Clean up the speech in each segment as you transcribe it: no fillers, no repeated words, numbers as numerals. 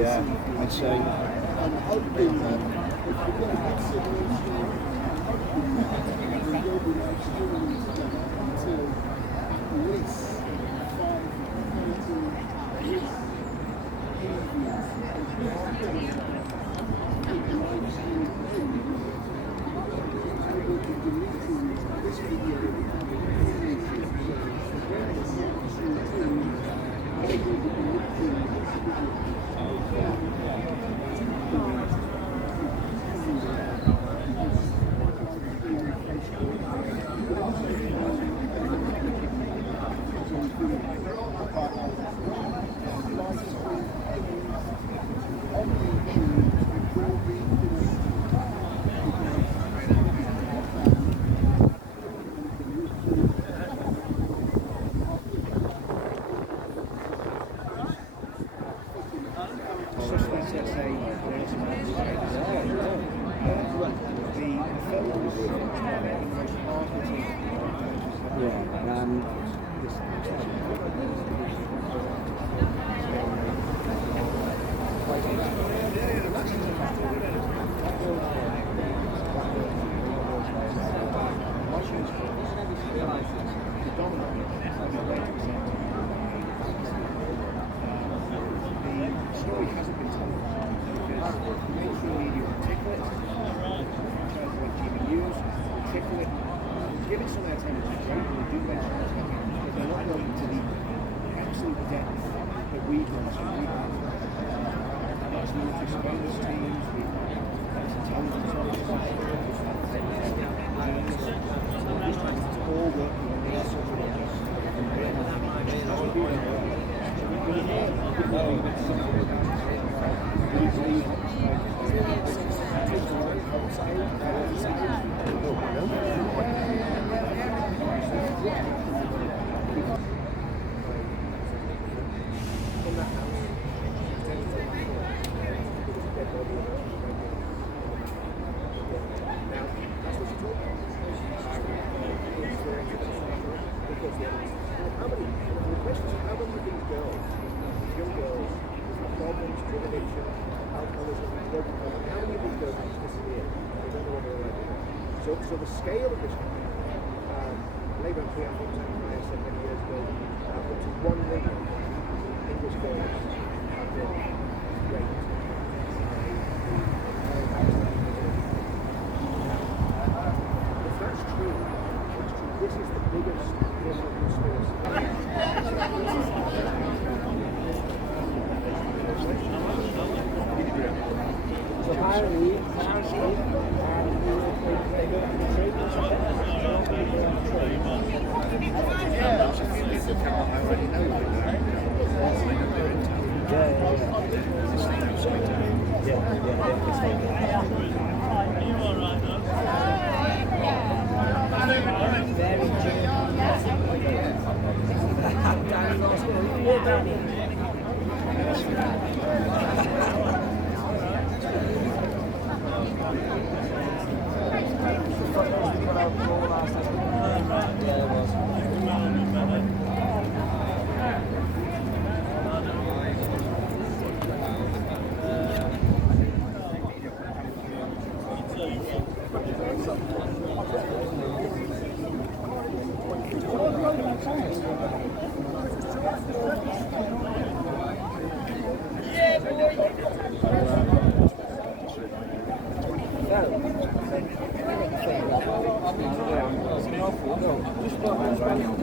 I'd say. So the scale of this Labour MP I think said many years ago, up to 1 million English girls have been raped. If that's true, this is the biggest criminal conspiracy. So apparently,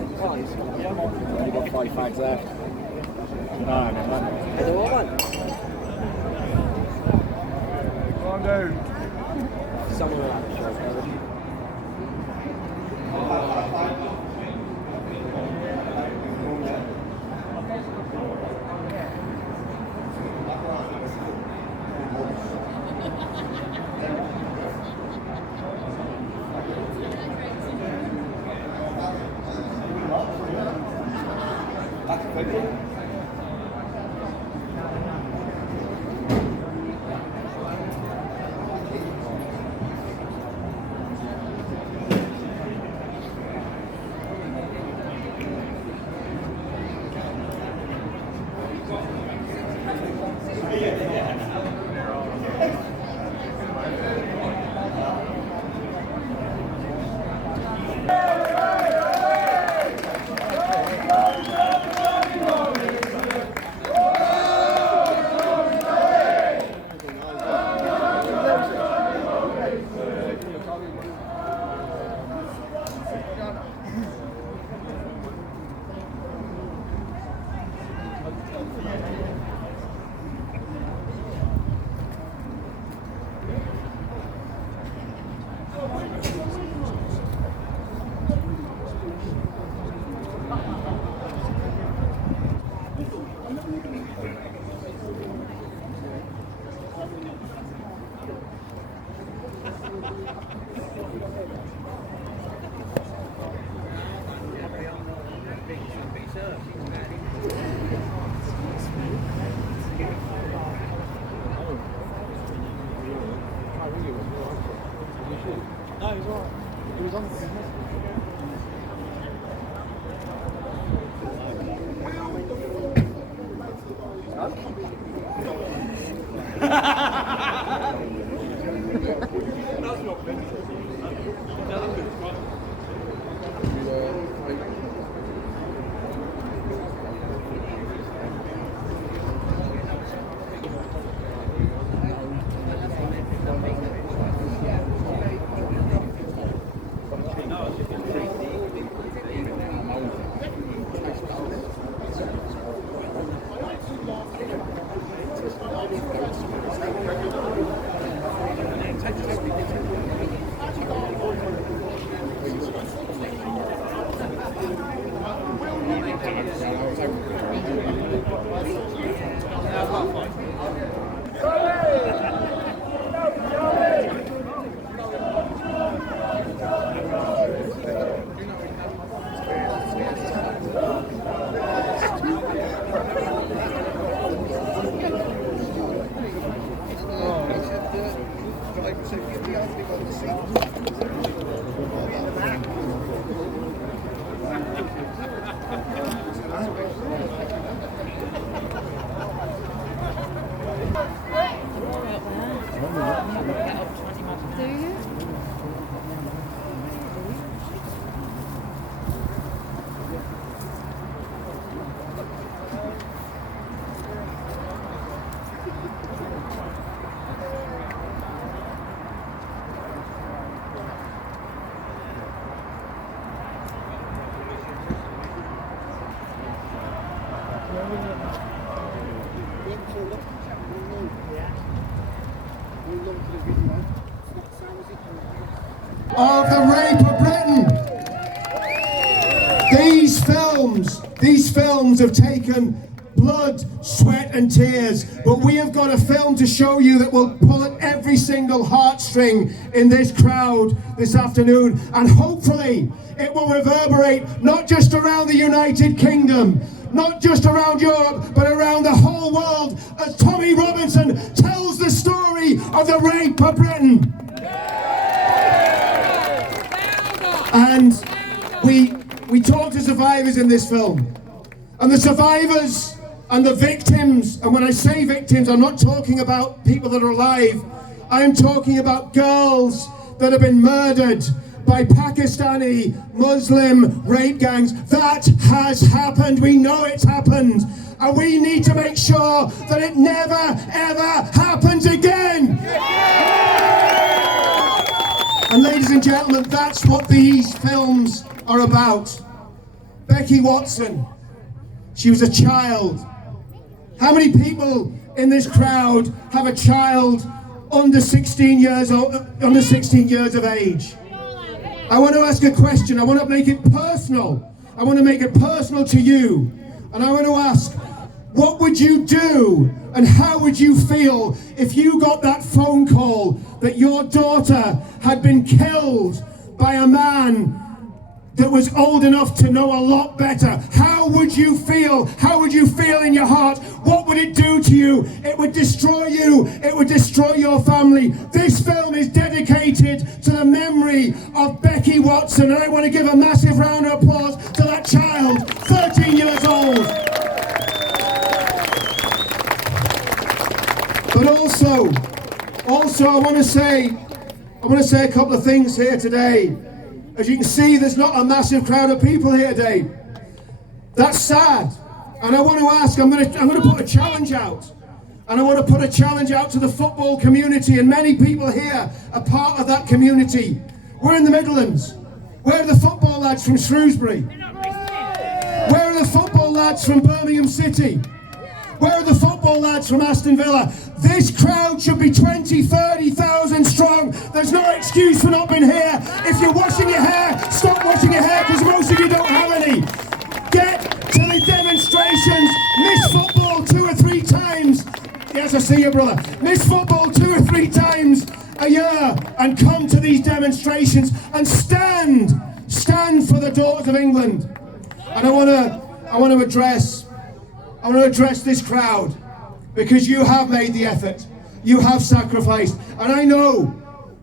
You've got 5 fags left. I don't want one. Calm down. Somewhere like that. Of the rape of Britain. These films have taken blood, sweat and tears, but we have got a film to show you that will pull at every single heartstring in this crowd this afternoon, and hopefully it will reverberate not just around the United Kingdom, not just around Europe, but around the whole world as Tommy Robinson tells the story of the rape of Britain. And we talk to survivors in this film, and the survivors and the victims, and when I say victims, I'm not talking about people that are alive, I am talking about girls that have been murdered by Pakistani Muslim rape gangs. That has happened, we know it's happened, and we need to make sure that it never ever happens again. And ladies and gentlemen, that's what these films are about. Becky Watson, she was a child. How many people in this crowd have a child under 16 years of age? I want to ask a question. I want to make it personal. I want to make it personal to you. And I want to ask, what would you do and how would you feel if you got that phone call that your daughter had been killed by a man that was old enough to know a lot better? How would you feel? How would you feel in your heart? What would it do to you? It would destroy you. It would destroy your family. This film is dedicated to the memory of Becky Watson, and I want to give a massive round of applause to that child, 13 years old. But also I want to say a couple of things here today. As you can see, there's not a massive crowd of people here today. That's sad. And I want to ask, I'm going to put a challenge out. And I want to put a challenge out to the football community, and many people here are part of that community. We're in the Midlands. Where are the football lads from Shrewsbury? Where are the football lads from Birmingham City? Where are the football lads from Aston Villa? This crowd should be 20, 30,000 strong. There's no excuse for not being here. If you're washing your hair, stop washing your hair, because most of you don't have any. Get to the demonstrations. Miss football 2 or 3 times. Yes, I see you, brother. Miss football 2 or 3 times a year and come to these demonstrations and stand for the daughters of England. And I want to address this crowd, because you have made the effort, you have sacrificed, and I know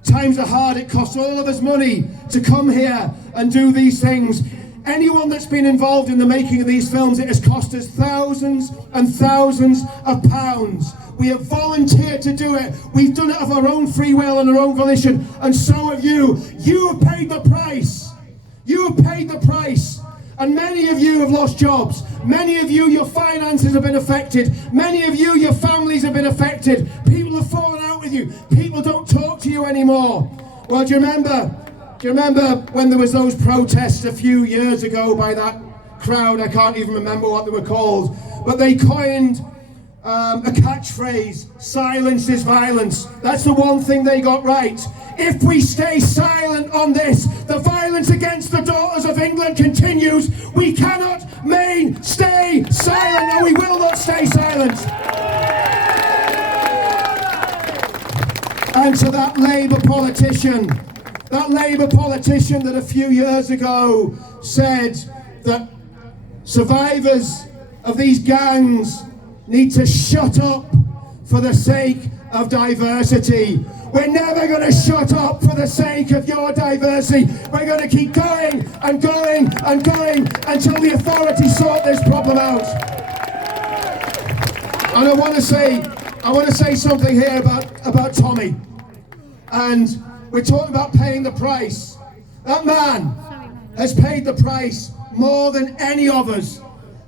times are hard. It costs all of us money to come here and do these things. Anyone that's been involved in the making of these films, it has cost us thousands and thousands of pounds. We have volunteered to do it. We've done it of our own free will and our own volition, and so have you. You have paid the price. You have paid the price. And many of you have lost jobs. Many of you, your finances have been affected. Many of you, your families have been affected. People have fallen out with you. People don't talk to you anymore. Well, do you remember when there was those protests a few years ago by that crowd? I can't even remember what they were called. But they coined a catchphrase: silence is violence. That's the one thing they got right. If we stay silent on this, the violence against the daughters of England continues. We cannot stay silent, and we will not stay silent. And to that Labour politician that a few years ago said that survivors of these gangs need to shut up for the sake of diversity. We're never going to shut up for the sake of your diversity. We're going to keep going and going and going until the authorities sort this problem out. And I want to say something here about Tommy. And we're talking about paying the price. That man has paid the price more than any of us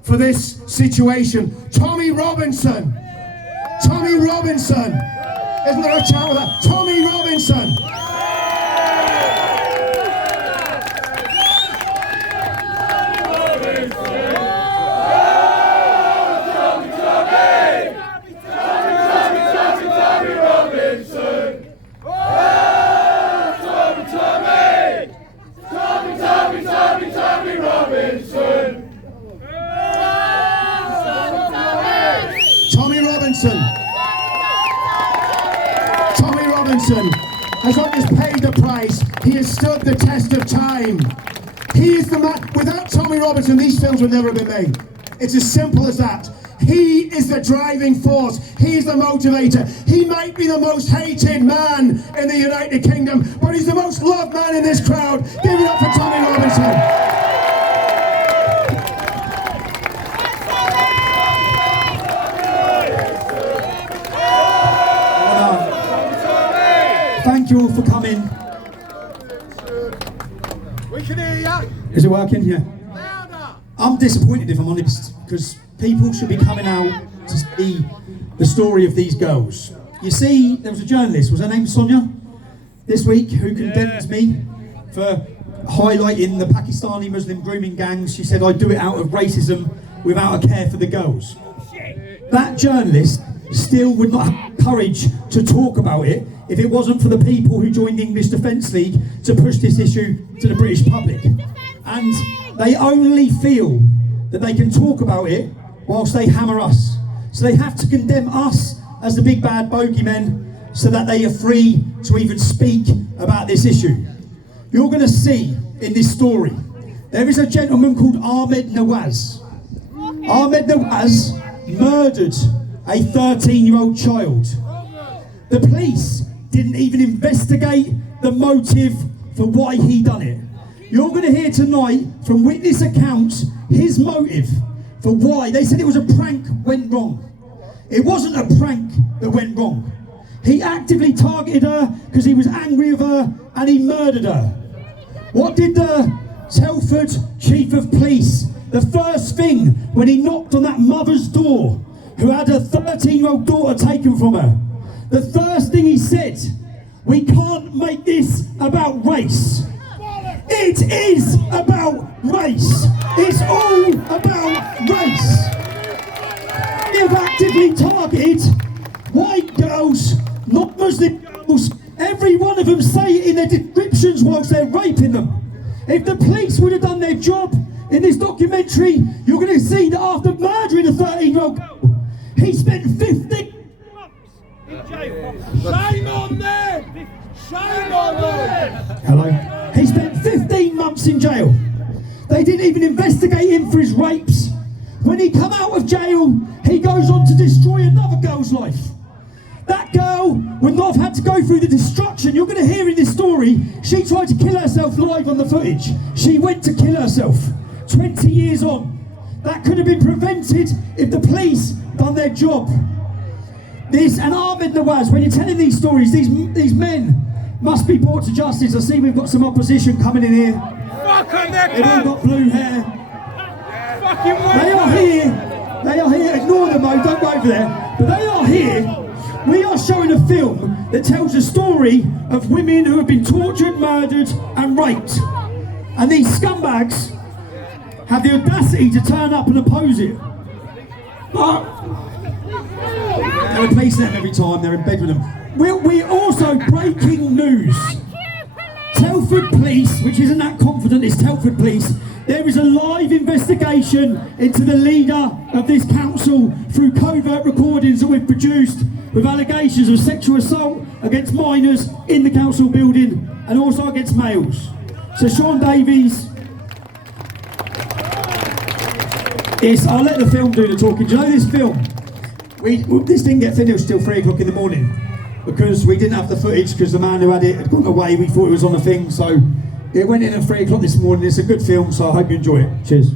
for this situation. Tommy Robinson. Isn't there a chant with that? Tommy Robinson. Robinson, these films would never have been made. It's as simple as that. He is the driving force. He's the motivator. He might be the most hated man in the United Kingdom, but he's the most loved man in this crowd. Give it up for Tommy Robinson. Thank you all for coming. We can hear you. Is it working? Yeah. Louder. I'm disappointed, if I'm honest, because people should be coming out to see the story of these girls. You see, there was a journalist, was her name Sonia, this week, who condemned me for highlighting the Pakistani Muslim grooming gangs. She said I do it out of racism without a care for the girls. That journalist still would not have courage to talk about it if it wasn't for the people who joined the English Defence League to push this issue to the British public. And they only feel that they can talk about it whilst they hammer us. So they have to condemn us as the big bad bogeymen so that they are free to even speak about this issue. You're going to see in this story, there is a gentleman called Ahmed Nawaz. Ahmed Nawaz murdered a 13-year-old child. The police didn't even investigate the motive for why he done it. You're going to hear tonight from witness accounts his motive for why. They said it was a prank went wrong. It wasn't a prank that went wrong. He actively targeted her because he was angry with her and he murdered her. What did the Telford Chief of Police, the first thing when he knocked on that mother's door who had a 13-year-old daughter taken from her, the first thing he said, we can't make this about race. It is about race. It's all about race. They have actively targeted white girls, not Muslim girls. Every one of them say it in their descriptions whilst they're raping them. If the police would have done their job in this documentary, you're going to see that after murdering a 13-year-old girl, he spent 15 months in jail. Shame on them! Shame on them! Hello? He spent 15 months in jail. They didn't even investigate him for his rapes. When he come out of jail, he goes on to destroy another girl's life. That girl would not have had to go through the destruction. You're going to hear in this story, she tried to kill herself live on the footage. She went to kill herself 20 years on. That could have been prevented if the police done their job. This, and Ahmed Nawaz, when you're telling these stories, these men must be brought to justice. I see we've got some opposition coming in here. Fuck on their They've all got blue hair. fucking They are here. They are here. Ignore them, Mo. Don't go over there. But they are here. We are showing a film that tells a story of women who have been tortured, murdered, and raped. And these scumbags have the audacity to turn up and oppose it. But they're replacing them every time. They're in bed with them. We're also breaking news. Telford Police, which isn't that confident, it's Telford Police. There is a live investigation into the leader of this council through covert recordings that we've produced with allegations of sexual assault against minors in the council building and also against males. So Sean Davies, I'll let the film do the talking. Do you know this film? This didn't get finished till 3 o'clock in the morning because we didn't have the footage because the man who had it had gone away. We thought it was on a thing, so it went in at 3 o'clock this morning. It's a good film, so I hope you enjoy it. Cheers.